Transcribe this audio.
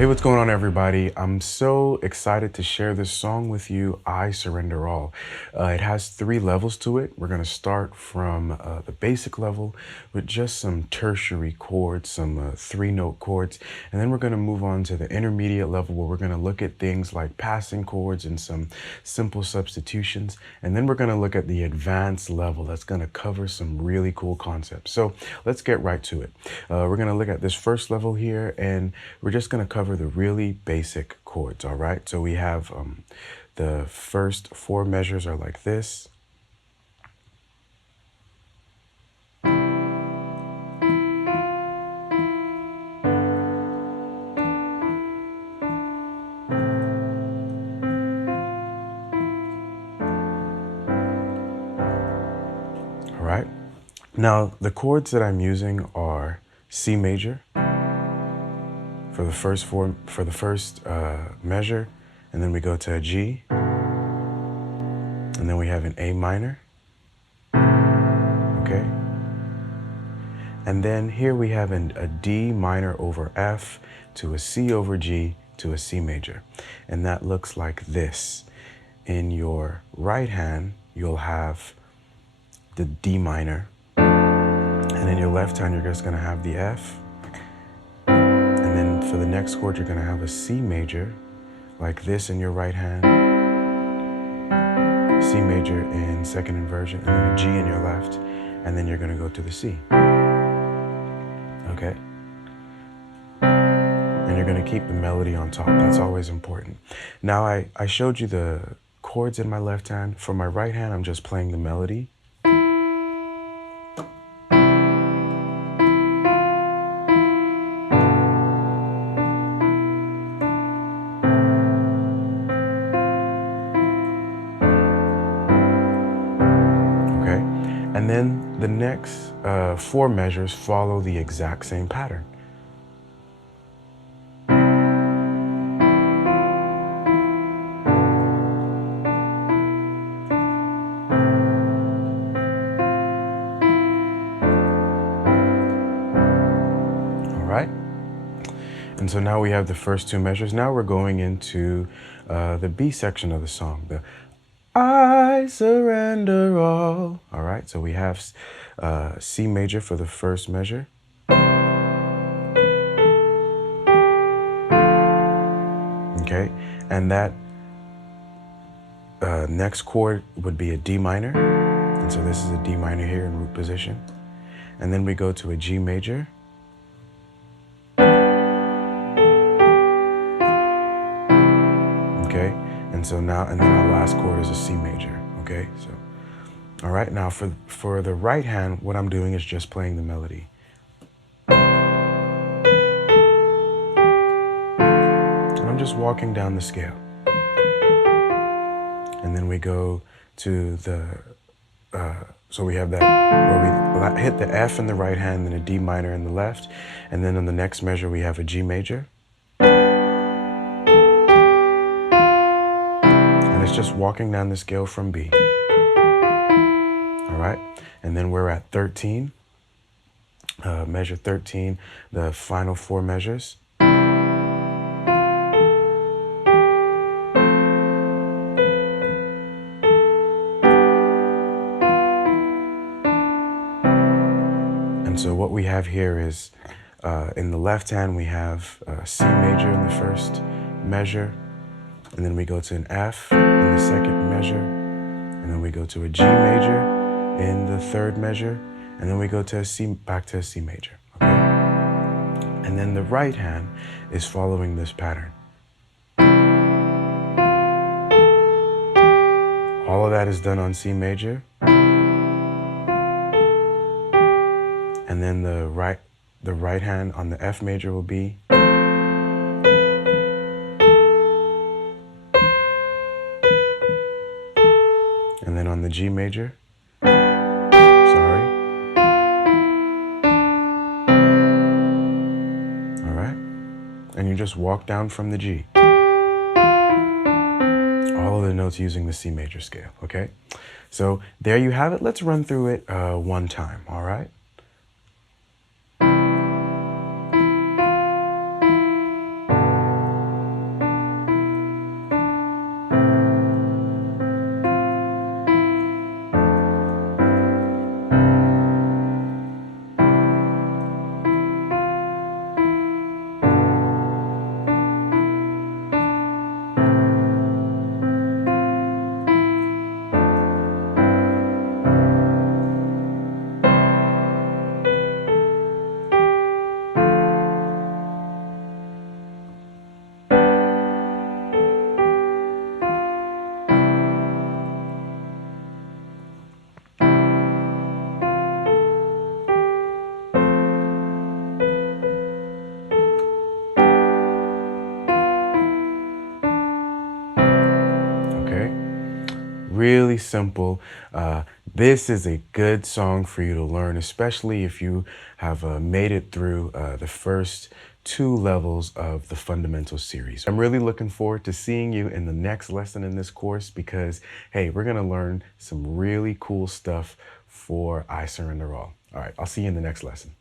Hey, what's going on, everybody? I'm so excited to share this song with you, I Surrender All. It has 3 levels to it. We're going to start from the basic level with just some tertiary chords, some 3-note chords, and then we're going to move on to the intermediate level where we're going to look at things like passing chords and some simple substitutions, and then we're going to look at the advanced level that's going to cover some really cool concepts. So let's get right to it. We're going to look at this first level here, and we're just going to cover the really basic chords, all right? So we have the first 4 measures are like this. All right. Now, the chords that I'm using are C major for the first measure, and then we go to a G, and then we have an A minor, okay? And then here we have a D minor over F to a C over G to a C major, and that looks like this. In your right hand, you'll have the D minor, and in your left hand, you're just gonna have the F. And then for the next chord, you're gonna have a C major, like this in your right hand, C major in second inversion, and then a G in your left, and then you're gonna go to the C, okay? And you're gonna keep the melody on top. That's always important. Now, I showed you the chords in my left hand. For my right hand, I'm just playing the melody. And then the next 4 measures follow the exact same pattern. All right. And so now we have the first 2 measures. Now we're going into the B section of the song, the I surrender all. All right, so we have C major for the first measure. Okay, and that next chord would be a D minor. And so this is a D minor here in root position. And then we go to a G major. Okay. And so now, and then our last chord is a C major, okay? So, all right, now for the right hand, what I'm doing is just playing the melody. And I'm just walking down the scale. And then we go to the, so we have that, where we hit the F in the right hand, then a D minor in the left, and then on the next measure, we have a G major. It's just walking down the scale from B. All right, and then we're at 13, measure 13, the final 4 measures. And so what we have here is, in the left hand, we have C major in the first measure, and then we go to an F in the second measure, and then we go to a G major in the third measure, and then we go to a C, back to a C major, okay? And then the right hand is following this pattern. All of that is done on C major, and then the right hand on the F major will be, and then on the G major, sorry. All right, and you just walk down from the G. All of the notes using the C major scale, okay? So there you have it. Let's run through it one time, all right? really simple. This is a good song for you to learn, especially if you have made it through the first 2 levels of the fundamental series. I'm really looking forward to seeing you in the next lesson in this course because, hey, we're gonna learn some really cool stuff for I Surrender All. All right, I'll see you in the next lesson.